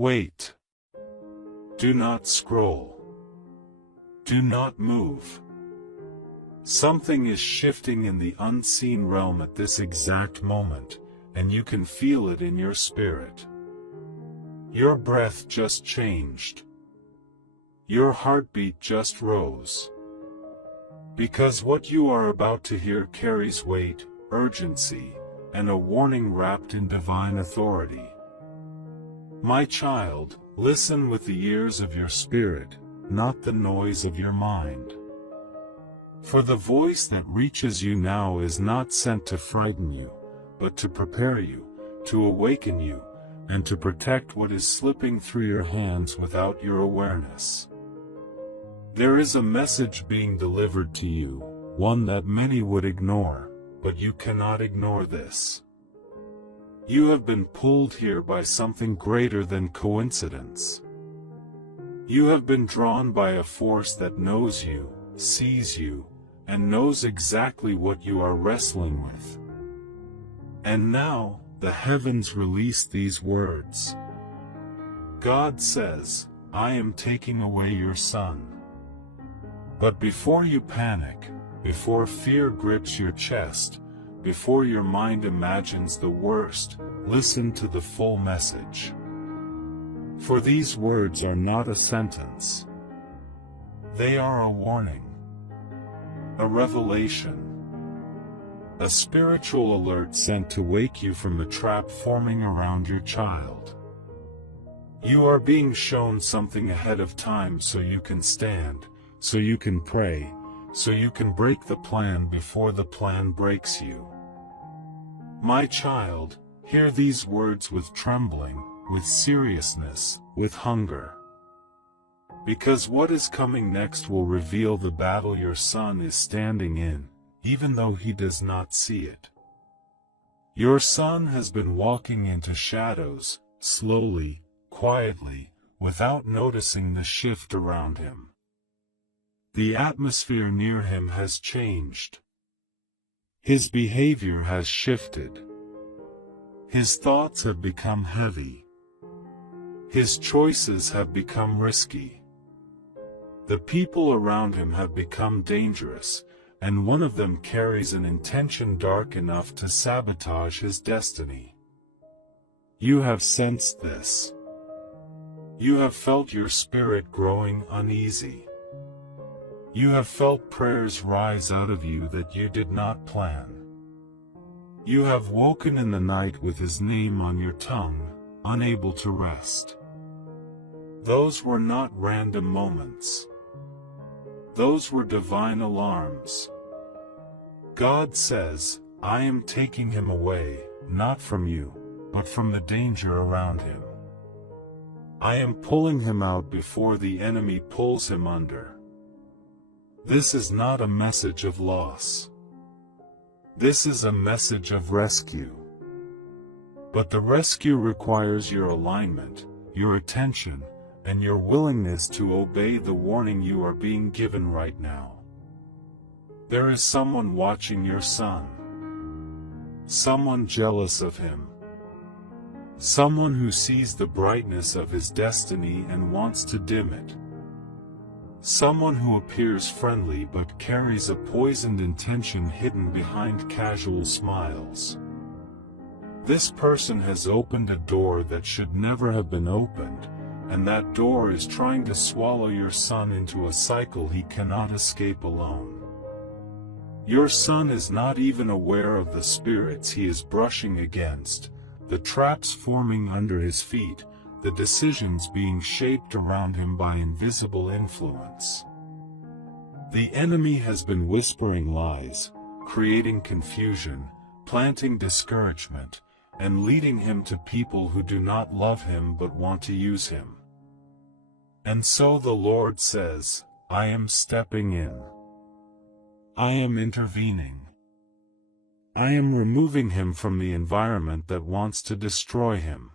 Wait. Do not scroll. Do not move. Something is shifting in the unseen realm at this exact moment, and you can feel it in your spirit. Your breath just changed. Your heartbeat just rose. Because what you are about to hear carries weight, urgency, and a warning wrapped in divine authority. My child, listen with the ears of your spirit, not the noise of your mind. For the voice that reaches you now is not sent to frighten you, but to prepare you, to awaken you, and to protect what is slipping through your hands without your awareness. There is a message being delivered to you, one that many would ignore, but you cannot ignore this. You have been pulled here by something greater than coincidence. You have been drawn by a force that knows you, sees you, and knows exactly what you are wrestling with. And now, the heavens release these words. God says, I am taking away your son. But before you panic, before fear grips your chest, before your mind imagines the worst, listen to the full message. For these words are not a sentence. They are a warning. A revelation. A spiritual alert sent to wake you from the trap forming around your child. You are being shown something ahead of time so you can stand, so you can pray, so you can break the plan before the plan breaks you. My child, hear these words with trembling, with seriousness, with hunger. Because what is coming next will reveal the battle your son is standing in, even though he does not see it. Your son has been walking into shadows, slowly, quietly, without noticing the shift around him. The atmosphere near him has changed. His behavior has shifted. His thoughts have become heavy. His choices have become risky. The people around him have become dangerous, and one of them carries an intention dark enough to sabotage his destiny. You have sensed this. You have felt your spirit growing uneasy. You have felt prayers rise out of you that you did not plan. You have woken in the night with his name on your tongue, unable to rest. Those were not random moments. Those were divine alarms. God says, I am taking him away, not from you, but from the danger around him. I am pulling him out before the enemy pulls him under. This is not a message of loss. This is a message of rescue. But the rescue requires your alignment, your attention, and your willingness to obey the warning you are being given right now. There is someone watching your son. Someone jealous of him. Someone who sees the brightness of his destiny and wants to dim it. Someone who appears friendly but carries a poisoned intention hidden behind casual smiles. This person has opened a door that should never have been opened, and that door is trying to swallow your son into a cycle he cannot escape alone. Your son is not even aware of the spirits he is brushing against, the traps forming under his feet, the decisions being shaped around him by invisible influence. The enemy has been whispering lies, creating confusion, planting discouragement, and leading him to people who do not love him but want to use him. And so the Lord says, I am stepping in. I am intervening. I am removing him from the environment that wants to destroy him.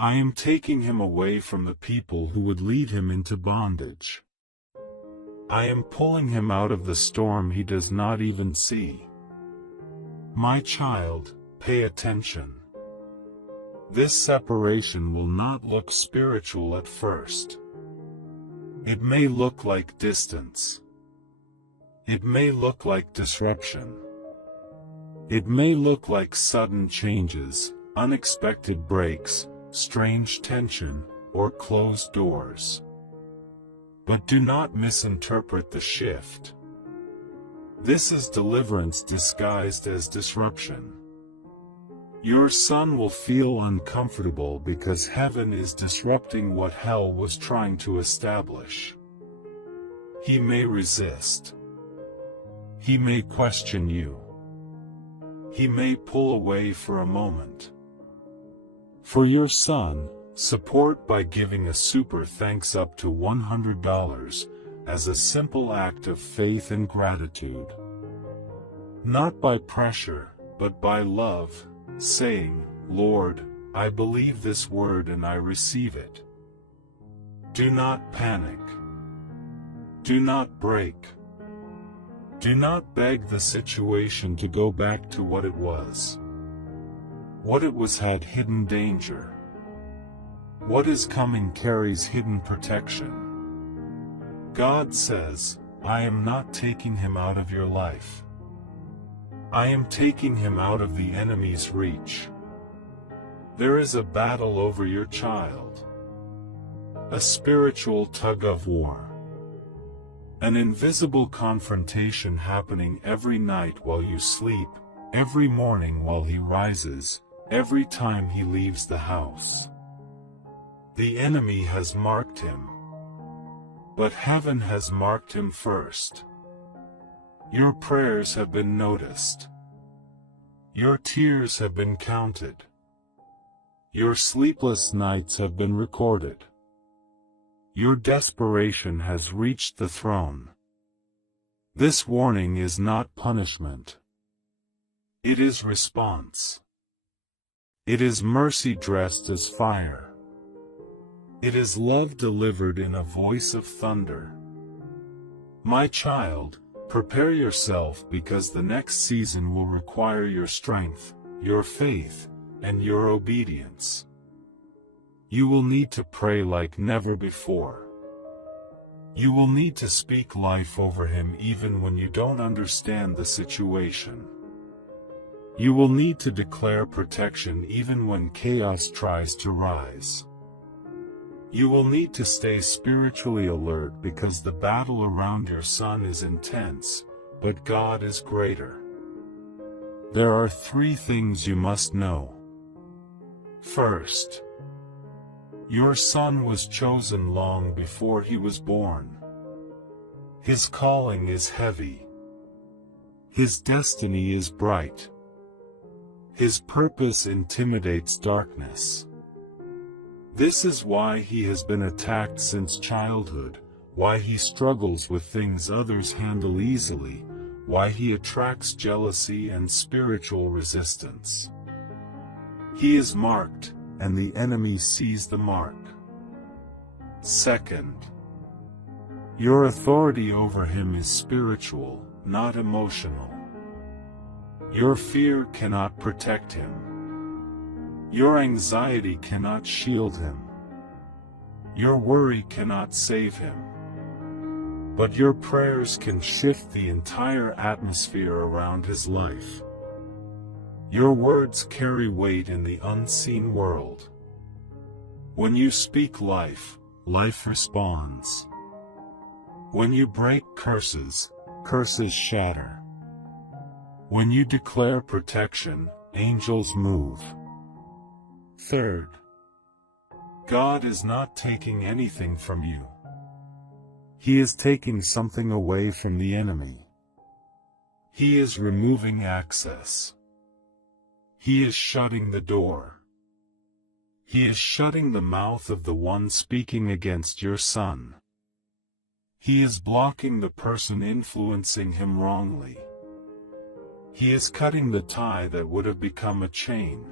I am taking him away from the people who would lead him into bondage. I am pulling him out of the storm he does not even see. My child, pay attention. This separation will not look spiritual at first. It may look like distance. It may look like disruption. It may look like sudden changes, unexpected breaks, strange tension, or closed doors. But do not misinterpret the shift. This is deliverance disguised as disruption. Your son will feel uncomfortable because heaven is disrupting what hell was trying to establish. He may resist. He may question you. He may pull away for a moment. For your son, support by giving a super thanks up to $100 as a simple act of faith and gratitude. Not by pressure, but by love, saying, Lord, I believe this word and I receive it. Do not panic. Do not break. Do not beg the situation to go back to what it was. What it was had hidden danger. What is coming carries hidden protection. God says, I am not taking him out of your life. I am taking him out of the enemy's reach. There is a battle over your child. A spiritual tug-of-war. An invisible confrontation happening every night while you sleep, every morning while he rises, every time he leaves the house. The enemy has marked him. But heaven has marked him first. Your prayers have been noticed. Your tears have been counted. Your sleepless nights have been recorded. Your desperation has reached the throne. This warning is not punishment. It is response. It is mercy dressed as fire. It is love delivered in a voice of thunder. My child, prepare yourself because the next season will require your strength, your faith, and your obedience. You will need to pray like never before. You will need to speak life over him even when you don't understand the situation. You will need to declare protection even when chaos tries to rise. You will need to stay spiritually alert because the battle around your son is intense, but God is greater. There are 3 things you must know. First, your son was chosen long before he was born. His calling is heavy. His destiny is bright. His purpose intimidates darkness. This is why he has been attacked since childhood, why he struggles with things others handle easily, why he attracts jealousy and spiritual resistance. He is marked, and the enemy sees the mark. Second, your authority over him is spiritual, not emotional. Your fear cannot protect him. Your anxiety cannot shield him. Your worry cannot save him. But your prayers can shift the entire atmosphere around his life. Your words carry weight in the unseen world. When you speak life, life responds. When you break curses, curses shatter. When you declare protection, angels move. Third, God is not taking anything from you. He is taking something away from the enemy. He is removing access. He is shutting the door. He is shutting the mouth of the one speaking against your son. He is blocking the person influencing him wrongly. He is cutting the tie that would have become a chain.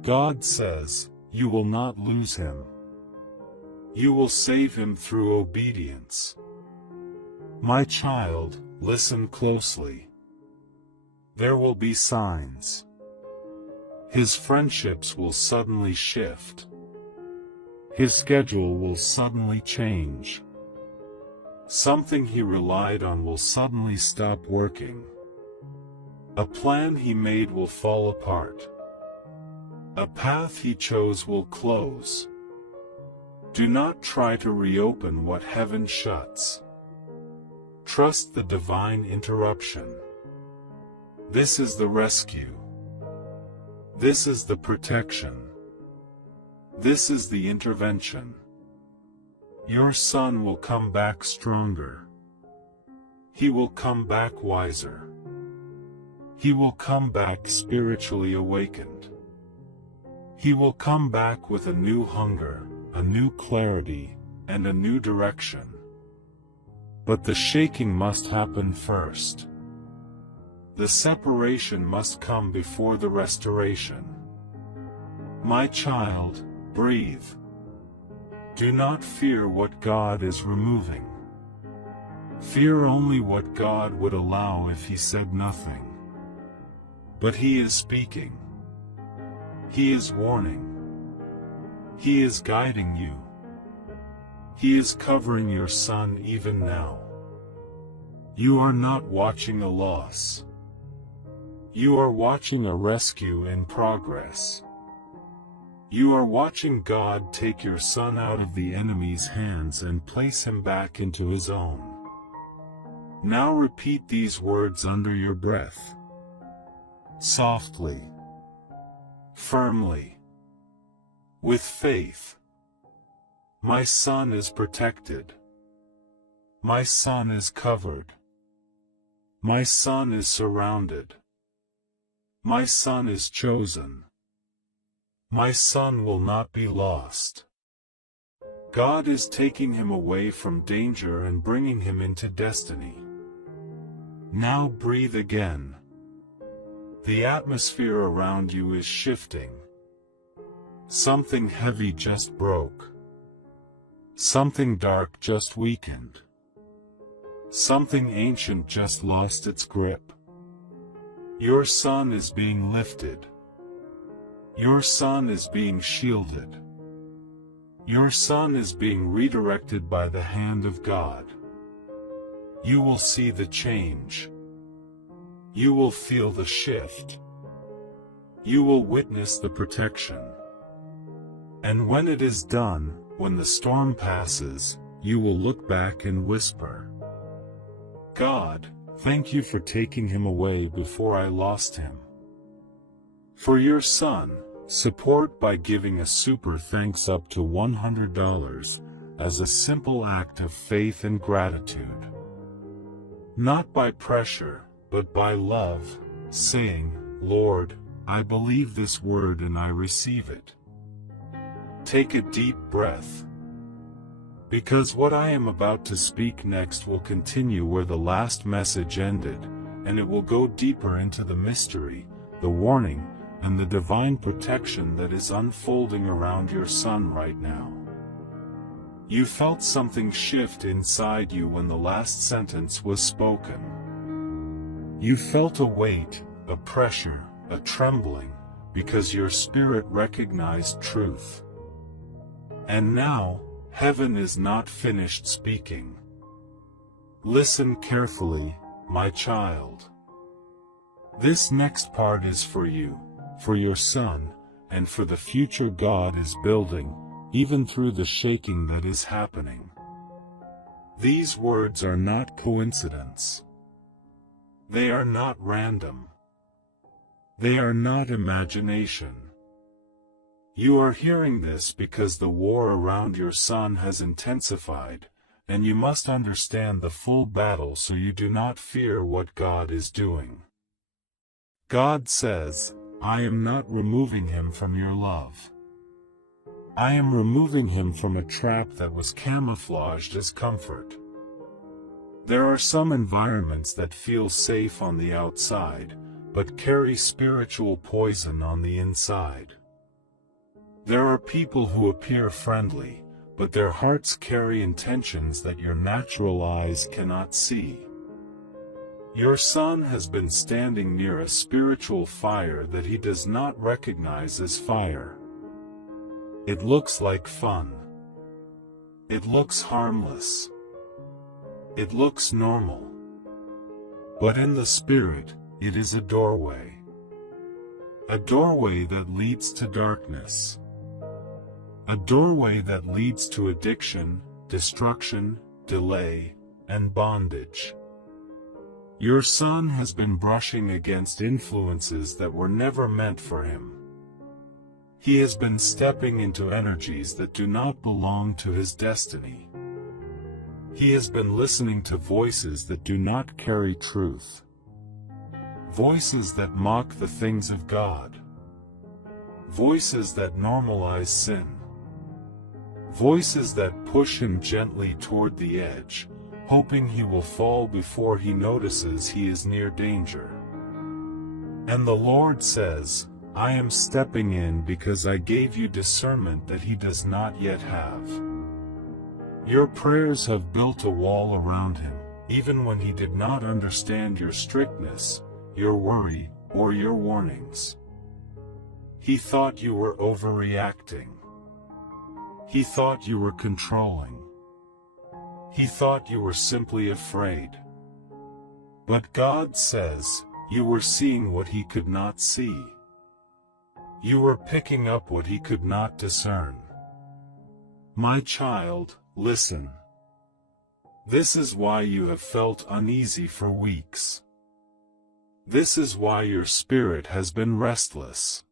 God says, you will not lose him. You will save him through obedience. My child, listen closely. There will be signs. His friendships will suddenly shift. His schedule will suddenly change. Something he relied on will suddenly stop working. A plan he made will fall apart. A path he chose will close. Do not try to reopen what heaven shuts. Trust the divine interruption. This is the rescue. This is the protection. This is the intervention. Your son will come back stronger. He will come back wiser. He will come back spiritually awakened. He will come back with a new hunger, a new clarity, and a new direction. But the shaking must happen first. The separation must come before the restoration. My child, breathe. Do not fear what God is removing. Fear only what God would allow if He said nothing. But He is speaking. He is warning. He is guiding you. He is covering your son even now. You are not watching a loss. You are watching a rescue in progress. You are watching God take your son out of the enemy's hands and place him back into his own. Now repeat these words under your breath. Softly. Firmly. With faith. My son is protected. My son is covered. My son is surrounded. My son is chosen. My son will not be lost. God is taking him away from danger and bringing him into destiny. Now breathe again. The atmosphere around you is shifting. Something heavy just broke. Something dark just weakened. Something ancient just lost its grip. Your son is being lifted. Your son is being shielded. Your son is being redirected by the hand of God. You will see the change. You will feel the shift. You will witness the protection. And when it is done, when the storm passes, you will look back and whisper, God, thank you for taking him away before I lost him. For your son, support by giving a super thanks up to $100 as a simple act of faith and gratitude. Not by pressure, but by love, saying, Lord, I believe this word and I receive it. Take a deep breath. Because what I am about to speak next will continue where the last message ended, and it will go deeper into the mystery, the warning, and the divine protection that is unfolding around your son right now. You felt something shift inside you when the last sentence was spoken. You felt a weight, a pressure, a trembling, because your spirit recognized truth. And now, heaven is not finished speaking. Listen carefully, my child. This next part is for you, for your son, and for the future God is building, even through the shaking that is happening. These words are not coincidence. They are not random. They are not imagination. You are hearing this because the war around your son has intensified, and you must understand the full battle so you do not fear what God is doing. God says, I am not removing him from your love. I am removing him from a trap that was camouflaged as comfort. There are some environments that feel safe on the outside, but carry spiritual poison on the inside. There are people who appear friendly, but their hearts carry intentions that your natural eyes cannot see. Your son has been standing near a spiritual fire that he does not recognize as fire. It looks like fun. It looks harmless. It looks normal. But in the spirit, it is a doorway. A doorway that leads to darkness. A doorway that leads to addiction, destruction, delay, and bondage. Your son has been brushing against influences that were never meant for him. He has been stepping into energies that do not belong to his destiny. He has been listening to voices that do not carry truth. Voices that mock the things of God. Voices that normalize sin. Voices that push him gently toward the edge, hoping he will fall before he notices he is near danger. And the Lord says, I am stepping in because I gave you discernment that he does not yet have. Your prayers have built a wall around him, even when he did not understand your strictness, your worry, or your warnings. He thought you were overreacting. He thought you were controlling. He thought you were simply afraid. But God says, you were seeing what he could not see. You were picking up what he could not discern. My child, listen. This is why you have felt uneasy for weeks. This is why your spirit has been restless.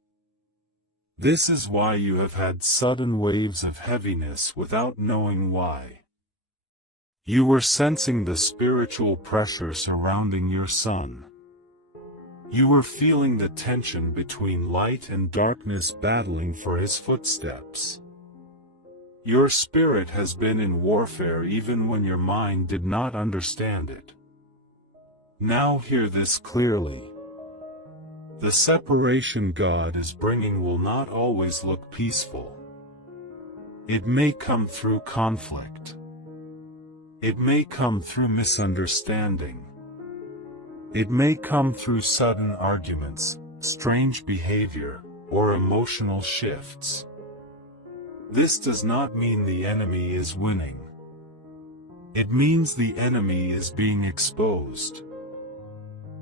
This is why you have had sudden waves of heaviness without knowing why. You were sensing the spiritual pressure surrounding your son. You were feeling the tension between light and darkness battling for his footsteps. Your spirit has been in warfare even when your mind did not understand it. Now hear this clearly. The separation God is bringing will not always look peaceful. It may come through conflict. It may come through misunderstanding. It may come through sudden arguments, strange behavior, or emotional shifts. This does not mean the enemy is winning. It means the enemy is being exposed.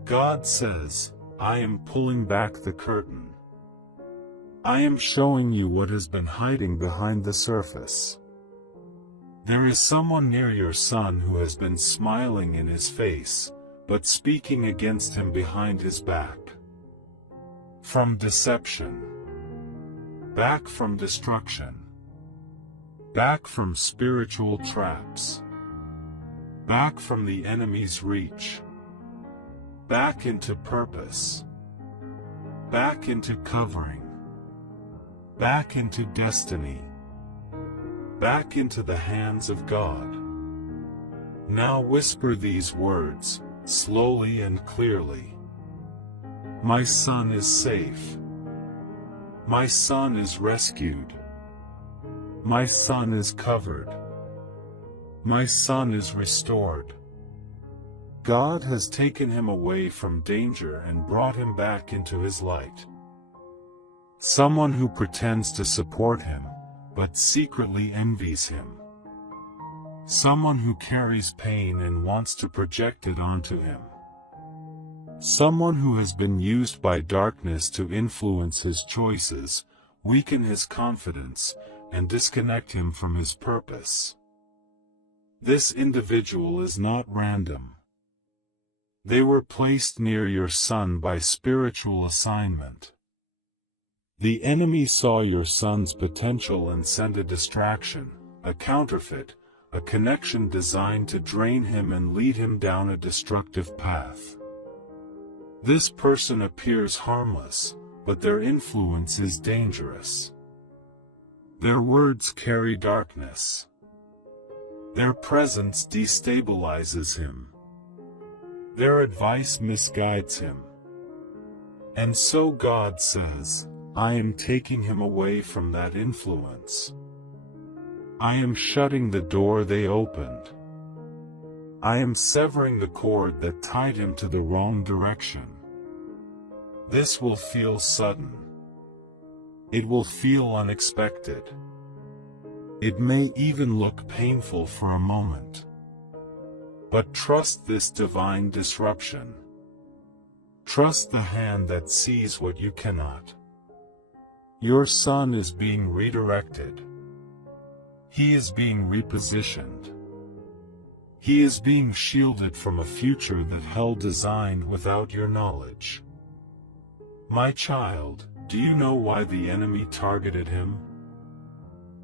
God says, I am pulling back the curtain. I am showing you what has been hiding behind the surface. There is someone near your son who has been smiling in his face, but speaking against him behind his back. From deception. Back from destruction. Back from spiritual traps. Back from the enemy's reach. Back into purpose. Back into covering. Back into destiny. Back into the hands of God. Now whisper these words, slowly and clearly. My son is safe. My son is rescued. My son is covered. My son is restored. God has taken him away from danger and brought him back into his light. Someone who pretends to support him, but secretly envies him. Someone who carries pain and wants to project it onto him. Someone who has been used by darkness to influence his choices, weaken his confidence, and disconnect him from his purpose. This individual is not random. They were placed near your son by spiritual assignment. The enemy saw your son's potential and sent a distraction, a counterfeit, a connection designed to drain him and lead him down a destructive path. This person appears harmless, but their influence is dangerous. Their words carry darkness. Their presence destabilizes him. Their advice misguides him. And so God says, I am taking him away from that influence. I am shutting the door they opened. I am severing the cord that tied him to the wrong direction. This will feel sudden. It will feel unexpected. It may even look painful for a moment. But trust this divine disruption. Trust the hand that sees what you cannot. Your son is being redirected. He is being repositioned. He is being shielded from a future that hell designed without your knowledge. My child, do you know why the enemy targeted him?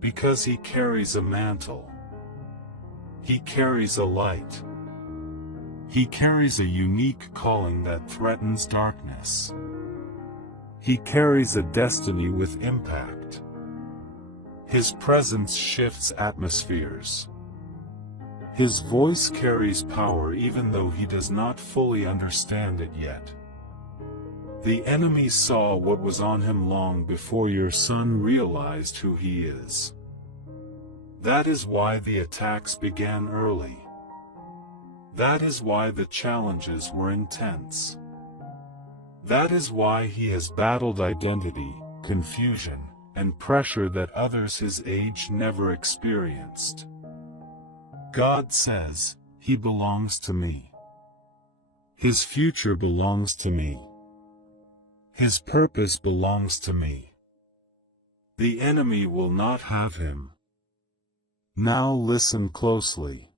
Because he carries a mantle. He carries a light. He carries a unique calling that threatens darkness. He carries a destiny with impact. His presence shifts atmospheres. His voice carries power even though he does not fully understand it yet. The enemy saw what was on him long before your son realized who he is. That is why the attacks began early. That is why the challenges were intense. That is why he has battled identity, confusion, and pressure that others his age never experienced. God says, he belongs to me. His future belongs to me. His purpose belongs to me. The enemy will not have him. Now listen closely.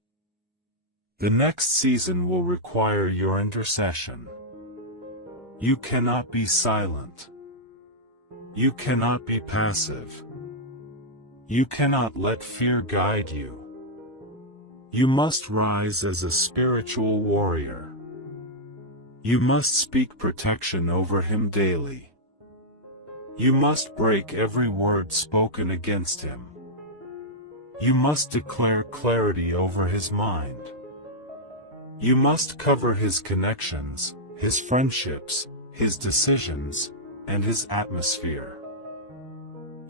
The next season will require your intercession. You cannot be silent. You cannot be passive. You cannot let fear guide you. You must rise as a spiritual warrior. You must speak protection over him daily. You must break every word spoken against him. You must declare clarity over his mind. You must cover his connections, his friendships, his decisions, and his atmosphere.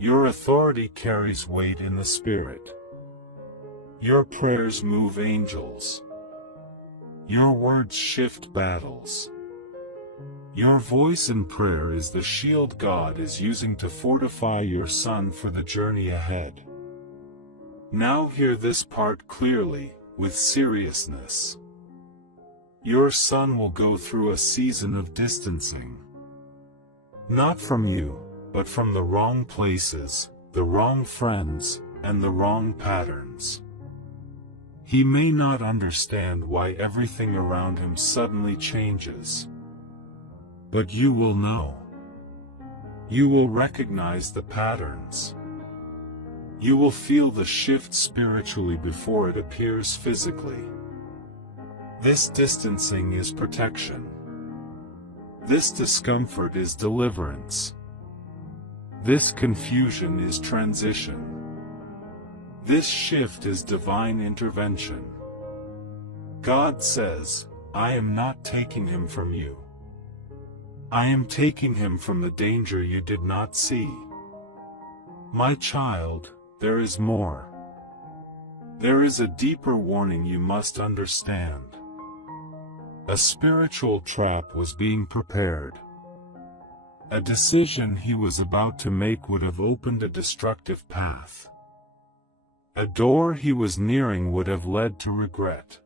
Your authority carries weight in the Spirit. Your prayers move angels. Your words shift battles. Your voice in prayer is the shield God is using to fortify your son for the journey ahead. Now hear this part clearly, with seriousness. Your son will go through a season of distancing. Not from you, but from the wrong places, the wrong friends, and the wrong patterns. He may not understand why everything around him suddenly changes. But you will know. You will recognize the patterns. You will feel the shift spiritually before it appears physically. This distancing is protection. This discomfort is deliverance. This confusion is transition. This shift is divine intervention. God says, I am not taking him from you. I am taking him from the danger you did not see. My child, there is more. There is a deeper warning you must understand. A spiritual trap was being prepared. A decision he was about to make would have opened a destructive path. A door he was nearing would have led to regret.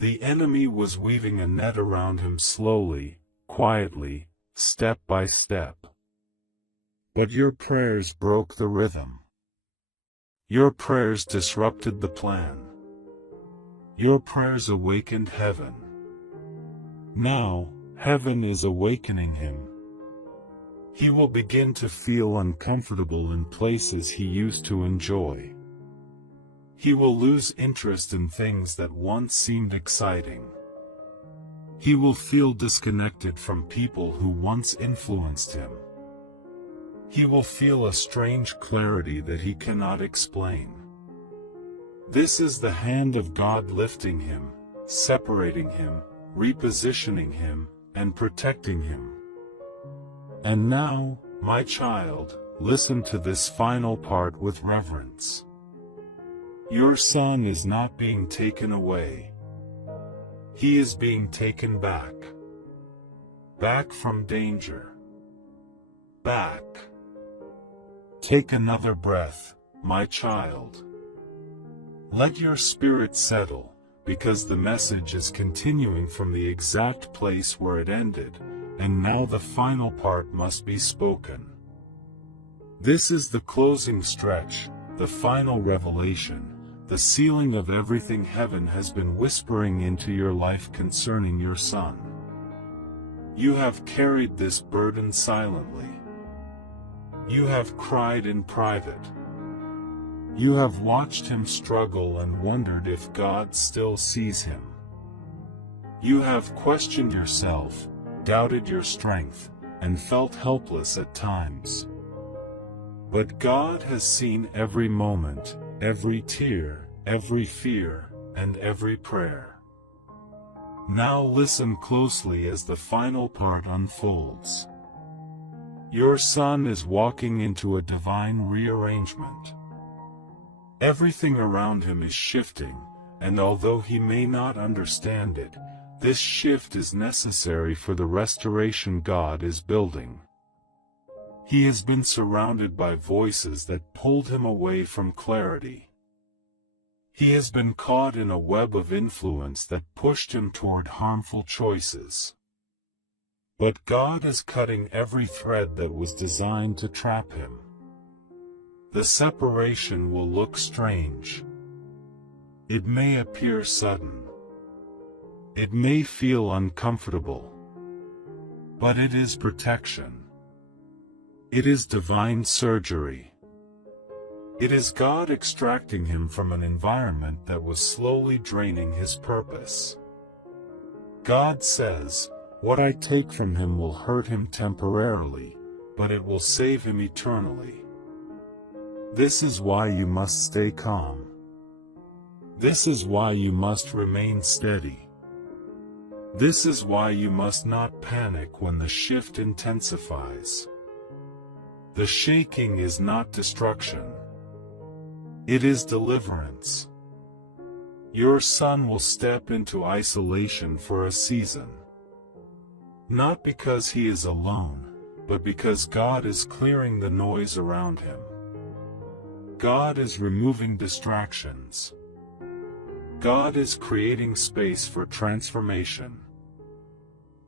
The enemy was weaving a net around him slowly, quietly, step by step. But your prayers broke the rhythm. Your prayers disrupted the plan. Your prayers awakened heaven. Now, heaven is awakening him. He will begin to feel uncomfortable in places he used to enjoy. He will lose interest in things that once seemed exciting. He will feel disconnected from people who once influenced him. He will feel a strange clarity that he cannot explain. This is the hand of God lifting him, separating him, repositioning him, and protecting him. And now, my child, listen to this final part with reverence. Your son is not being taken away. He is being taken back. Back from danger. Back. Take another breath, my child. Let your spirit settle, because the message is continuing from the exact place where it ended, and now the final part must be spoken. This is the closing stretch, the final revelation, the sealing of everything heaven has been whispering into your life concerning your son. You have carried this burden silently. You have cried in private. You have watched him struggle and wondered if God still sees him. You have questioned yourself, doubted your strength, and felt helpless at times. But God has seen every moment, every tear, every fear, and every prayer. Now listen closely as the final part unfolds. Your son is walking into a divine rearrangement. Everything around him is shifting, and although he may not understand it, this shift is necessary for the restoration God is building. He has been surrounded by voices that pulled him away from clarity. He has been caught in a web of influence that pushed him toward harmful choices. But God is cutting every thread that was designed to trap him. The separation will look strange. It may appear sudden. It may feel uncomfortable. But it is protection. It is divine surgery. It is God extracting him from an environment that was slowly draining his purpose. God says, "What I take from him will hurt him temporarily, but it will save him eternally." This is why you must stay calm. This is why you must remain steady. This is why you must not panic when the shift intensifies. The shaking is not destruction. It is deliverance. Your son will step into isolation for a season. Not because he is alone, but because God is clearing the noise around him. God is removing distractions. God is creating space for transformation.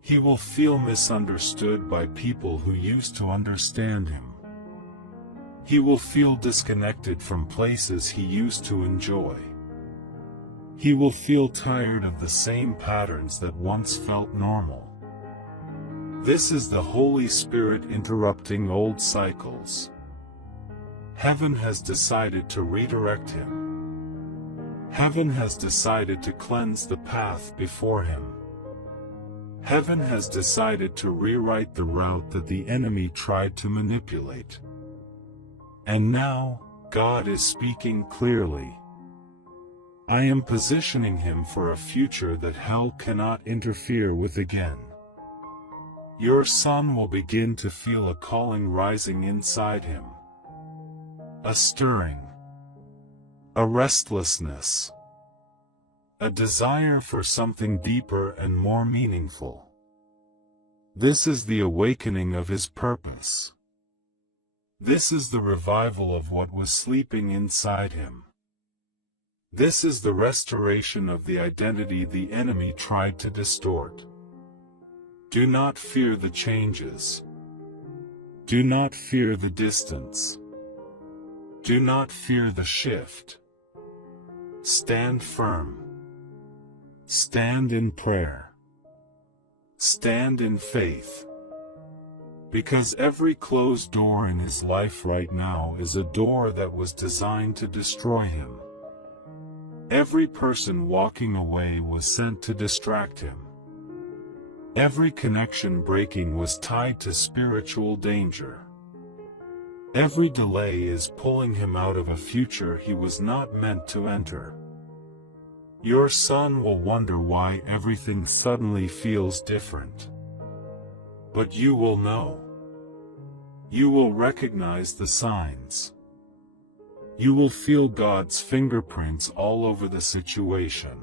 He will feel misunderstood by people who used to understand him. He will feel disconnected from places he used to enjoy. He will feel tired of the same patterns that once felt normal. This is the Holy Spirit interrupting old cycles. Heaven has decided to redirect him. Heaven has decided to cleanse the path before him. Heaven has decided to rewrite the route that the enemy tried to manipulate. And now, God is speaking clearly. I am positioning him for a future that hell cannot interfere with again. Your son will begin to feel a calling rising inside him. A stirring. A restlessness. A desire for something deeper and more meaningful. This is the awakening of his purpose. This is the revival of what was sleeping inside him. This is the restoration of the identity the enemy tried to distort. Do not fear the changes. Do not fear the distance. Do not fear the shift. Stand firm. Stand in prayer. Stand in faith. Because every closed door in his life right now is a door that was designed to destroy him. Every person walking away was sent to distract him. Every connection breaking was tied to spiritual danger. Every delay is pulling him out of a future he was not meant to enter. Your son will wonder why everything suddenly feels different. But you will know. You will recognize the signs. You will feel God's fingerprints all over the situation.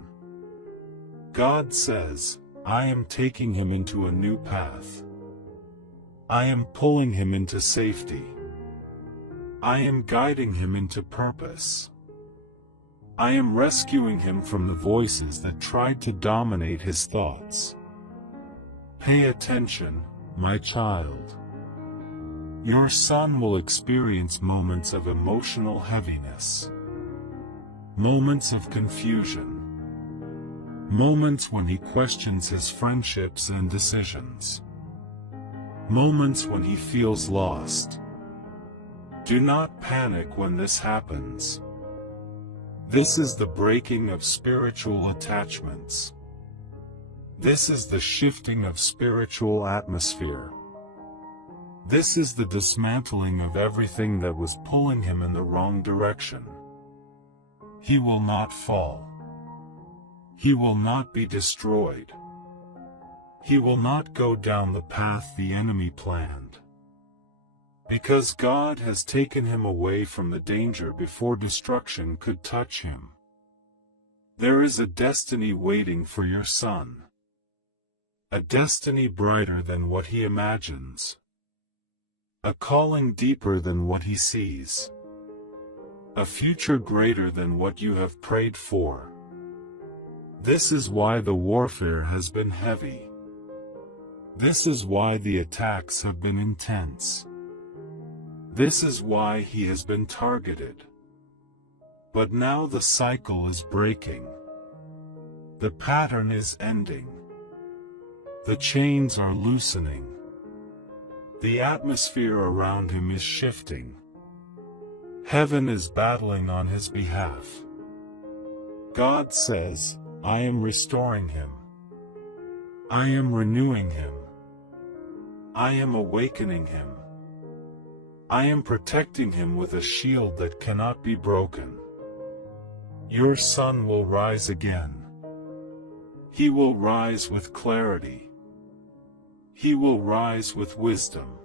God says, I am taking him into a new path. I am pulling him into safety. I am guiding him into purpose. I am rescuing him from the voices that tried to dominate his thoughts. Pay attention, my child. Your son will experience moments of emotional heaviness, moments of confusion, moments when he questions his friendships and decisions, moments when he feels lost. Do not panic when this happens. This is the breaking of spiritual attachments. This is the shifting of spiritual atmosphere. This is the dismantling of everything that was pulling him in the wrong direction. He will not fall. He will not be destroyed. He will not go down the path the enemy planned. Because God has taken him away from the danger before destruction could touch him. There is a destiny waiting for your son. A destiny brighter than what he imagines. A calling deeper than what he sees. A future greater than what you have prayed for. This is why the warfare has been heavy. This is why the attacks have been intense. This is why he has been targeted. But now the cycle is breaking. The pattern is ending. The chains are loosening. The atmosphere around him is shifting. Heaven is battling on his behalf. God says, I am restoring him. I am renewing him. I am awakening him. I am protecting him with a shield that cannot be broken. Your son will rise again. He will rise with clarity. He will rise with wisdom.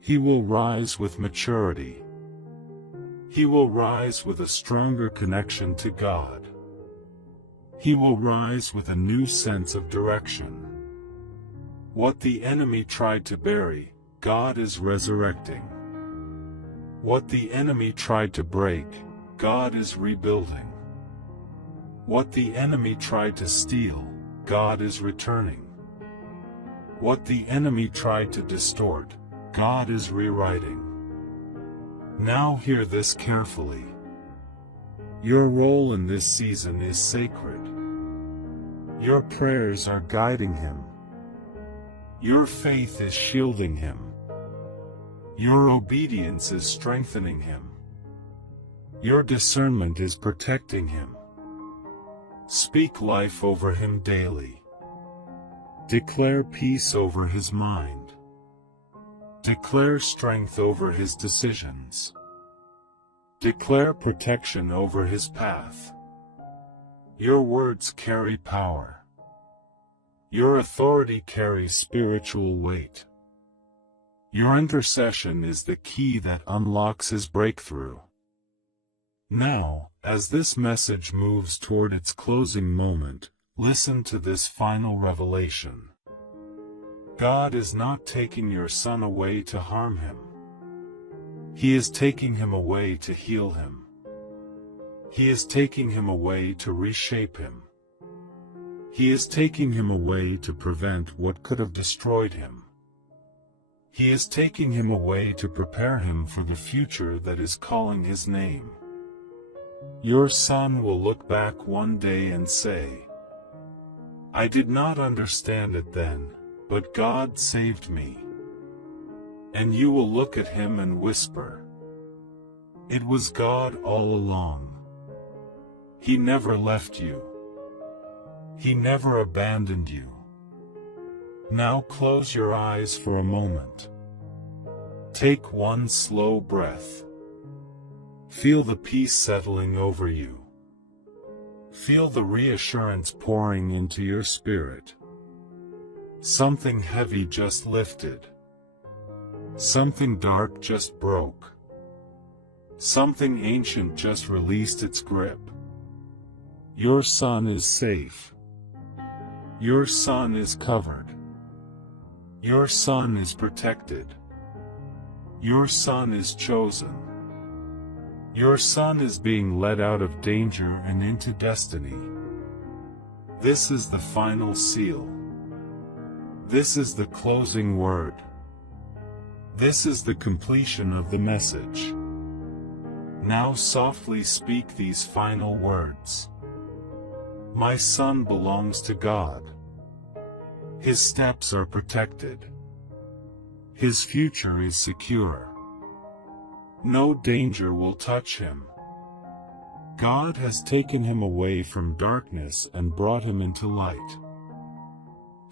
He will rise with maturity. He will rise with a stronger connection to God. He will rise with a new sense of direction. What the enemy tried to bury, God is resurrecting. What the enemy tried to break, God is rebuilding. What the enemy tried to steal, God is returning. What the enemy tried to distort, God is rewriting. Now hear this carefully. Your role in this season is sacred. Your prayers are guiding him. Your faith is shielding him. Your obedience is strengthening him. Your discernment is protecting him. Speak life over him daily. Declare peace over his mind. Declare strength over his decisions. Declare protection over his path. Your words carry power. Your authority carries spiritual weight. Your intercession is the key that unlocks his breakthrough. Now, as this message moves toward its closing moment, listen to this final revelation. God is not taking your son away to harm him. He is taking him away to heal him. He is taking him away to reshape him. He is taking him away to prevent what could have destroyed him. He is taking him away to prepare him for the future that is calling his name. Your son will look back one day and say, I did not understand it then, but God saved me. And you will look at him and whisper, it was God all along. He never left you. He never abandoned you. Now close your eyes for a moment. Take one slow breath. Feel the peace settling over you. Feel the reassurance pouring into your spirit. Something heavy just lifted. Something dark just broke. Something ancient just released its grip. Your son is safe. Your son is covered. Your son is protected. Your son is chosen. Your son is being led out of danger and into destiny. This is the final seal. This is the closing word. This is the completion of the message. Now softly speak these final words. My son belongs to God. His steps are protected. His future is secure. No danger will touch him. God has taken him away from darkness and brought him into light.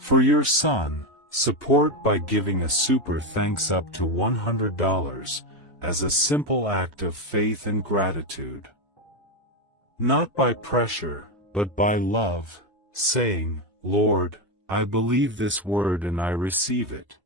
For your son, support by giving a super thanks up to $100 as a simple act of faith and gratitude. Not by pressure, but by love, saying, Lord, I believe this word and I receive it.